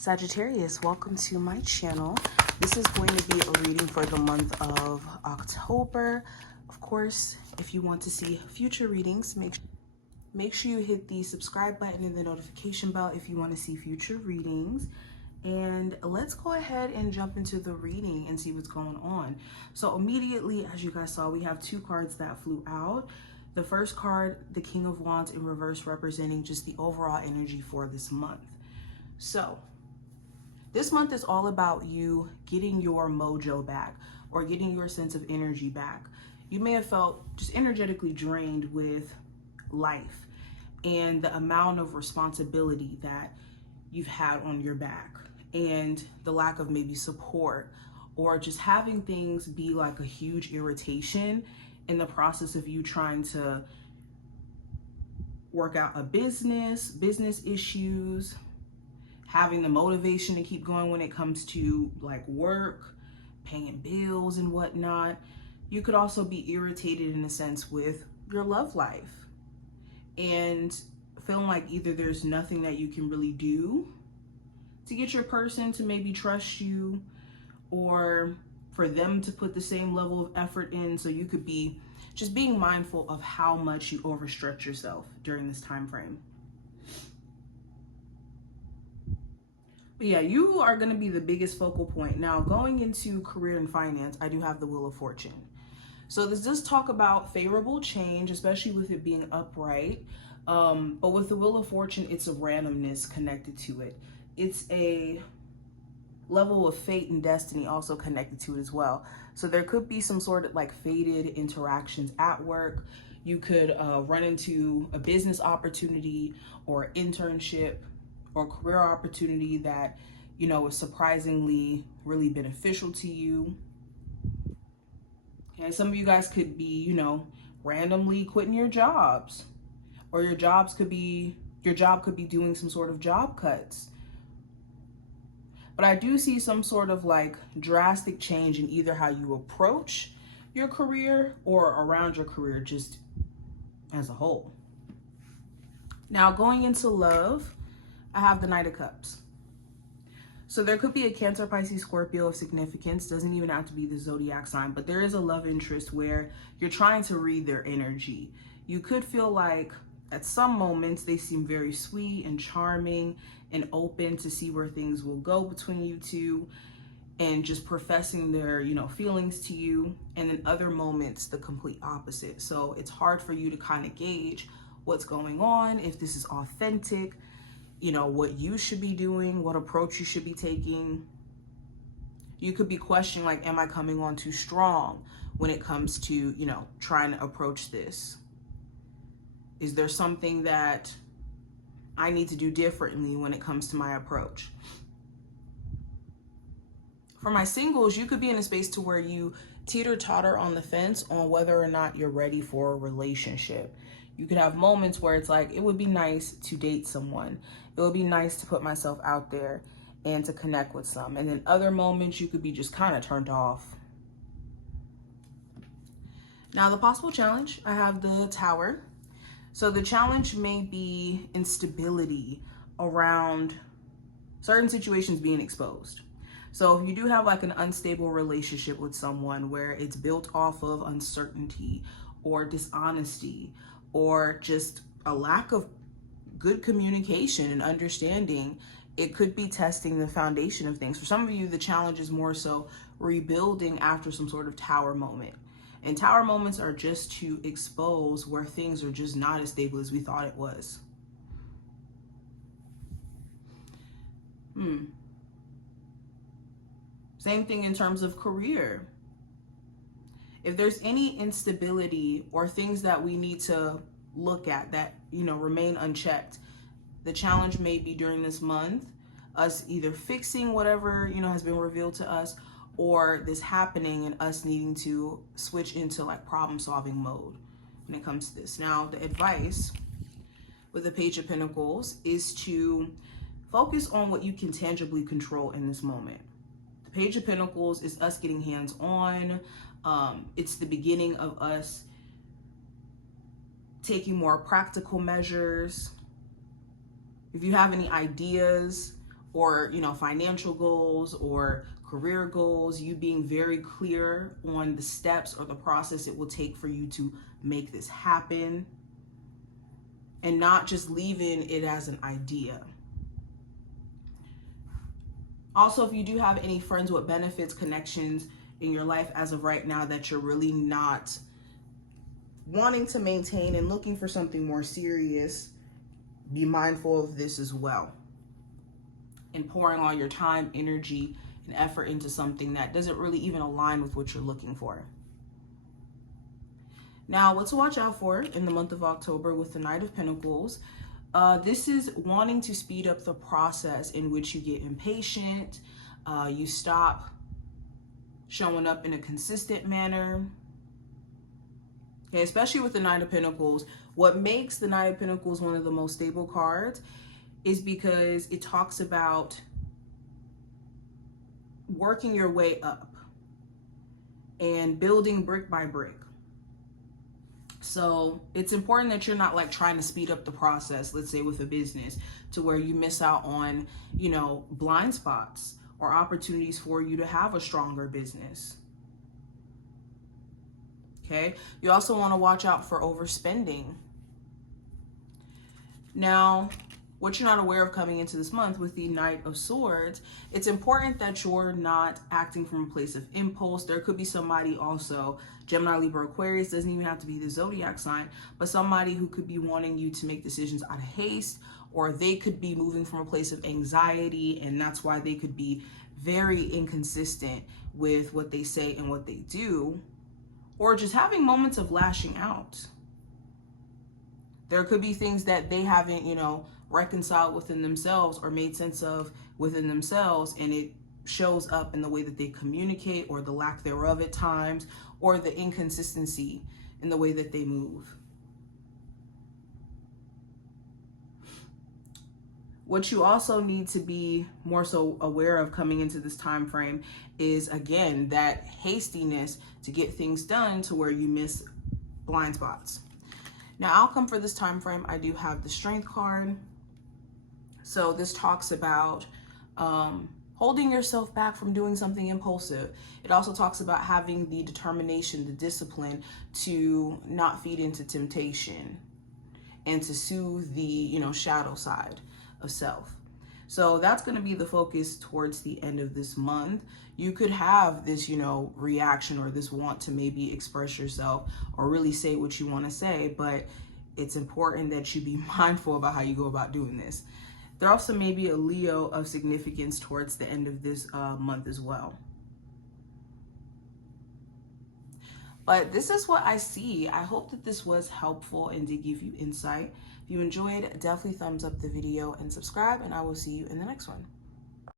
Sagittarius, welcome to my channel. This is going to be a reading for the month of October. Of course, if you want to see future readings, make sure you hit the subscribe button and the notification bell if you want to see future readings. And let's go ahead and jump into the reading and see what's going on. So immediately, as you guys saw, we have two cards that flew out. The first card, the King of Wands in reverse, representing just the overall energy for this month. So this month is all about you getting your mojo back or getting your sense of energy back. You may have felt just energetically drained with life and the amount of responsibility that you've had on your back and the lack of maybe support, or just having things be like a huge irritation in the process of you trying to work out a business issues, having the motivation to keep going when it comes to like work, paying bills and whatnot. You could also be irritated in a sense with your love life and feeling like either there's nothing that you can really do to get your person to maybe trust you, or for them to put the same level of effort in. So you could be just being mindful of how much you overstretch yourself during this time frame. But yeah, you are going to be the biggest focal point. Now, going into career and finance, I do have the Wheel of Fortune. So this does talk about favorable change, especially with it being upright. But with the Wheel of Fortune, it's a randomness connected to it. It's a level of fate and destiny also connected to it as well. So there could be some sort of like fated interactions at work. You could run into a business opportunity or internship or career opportunity that, you know, is surprisingly really beneficial to you. Okay, some of you guys could be, you know, randomly quitting your jobs, or your job could be doing some sort of job cuts. But I do see some sort of like drastic change in either how you approach your career or around your career just as a whole. Now, going into love, I have the Knight of Cups. So there could be a Cancer, Pisces, Scorpio of significance. Doesn't even have to be the zodiac sign, but there is a love interest where you're trying to read their energy. You could feel like at some moments they seem very sweet and charming and open to see where things will go between you two and just professing their, you know, feelings to you. And in other moments, the complete opposite. So it's hard for you to kind of gauge what's going on, if this is authentic, you know, what you should be doing, what approach you should be taking. You could be questioning, like, am I coming on too strong when it comes to, you know, trying to approach this? Is there something that I need to do differently when it comes to my approach? For my singles, you could be in a space to where you teeter-totter on the fence on whether or not you're ready for a relationship. You could have moments where it's like, it would be nice to date someone. It would be nice to put myself out there and to connect with some. And then other moments, you could be just kind of turned off. Now, the possible challenge, I have the Tower. So the challenge may be instability around certain situations being exposed. So if you do have like an unstable relationship with someone where it's built off of uncertainty or dishonesty, or just a lack of good communication and understanding, it could be testing the foundation of things. For some of you, the challenge is more so rebuilding after some sort of tower moment. And tower moments are just to expose where things are just not as stable as we thought it was. Same thing in terms of career. If there's any instability or things that we need to look at that, you know, remain unchecked, the challenge may be during this month, us either fixing whatever, you know, has been revealed to us, or this happening and us needing to switch into like problem solving mode when it comes to this. Now, the advice with the Page of Pentacles is to focus on what you can tangibly control in this moment. The Page of Pentacles is us getting hands-on. It's the beginning of us taking more practical measures. If you have any ideas or, you know, financial goals or career goals, you being very clear on the steps or the process it will take for you to make this happen, and not just leaving it as an idea. Also, if you do have any friends with benefits connections in your life as of right now that you're really not wanting to maintain and looking for something more serious, be mindful of this as well. And pouring all your time, energy, and effort into something that doesn't really even align with what you're looking for. Now, what to watch out for in the month of October with the Knight of Pentacles. This is wanting to speed up the process in which you get impatient. You stop showing up in a consistent manner. Okay, especially with the Knight of Pentacles. What makes the Knight of Pentacles one of the most stable cards is because it talks about working your way up and building brick by brick. So it's important that you're not like trying to speed up the process, let's say with a business, to where you miss out on, you know, blind spots or opportunities for you to have a stronger business. Okay. You also want to watch out for overspending. Now, what you're not aware of coming into this month with the Knight of Swords, it's important that you're not acting from a place of impulse. There could be somebody also, Gemini, Libra, Aquarius, doesn't even have to be the zodiac sign, but somebody who could be wanting you to make decisions out of haste, or they could be moving from a place of anxiety, and that's why they could be very inconsistent with what they say and what they do, or just having moments of lashing out. There could be things that they haven't, you know, reconciled within themselves or made sense of within themselves, and it shows up in the way that they communicate, or the lack thereof at times, or the inconsistency in the way that they move. What you also need to be more so aware of coming into this time frame is, again, that hastiness to get things done to where you miss blind spots. Now, outcome for this time frame, I do have the Strength card. So this talks about holding yourself back from doing something impulsive. It also talks about having the determination, the discipline to not feed into temptation and to soothe the, you know, shadow side of self. So that's going to be the focus towards the end of this month. You could have this, you know, reaction or this want to maybe express yourself or really say what you want to say, but it's important that you be mindful about how you go about doing this. There also may be a Leo of significance towards the end of this month as well. But this is what I see. I hope that this was helpful and did give you insight. If you enjoyed, definitely thumbs up the video and subscribe, and I will see you in the next one.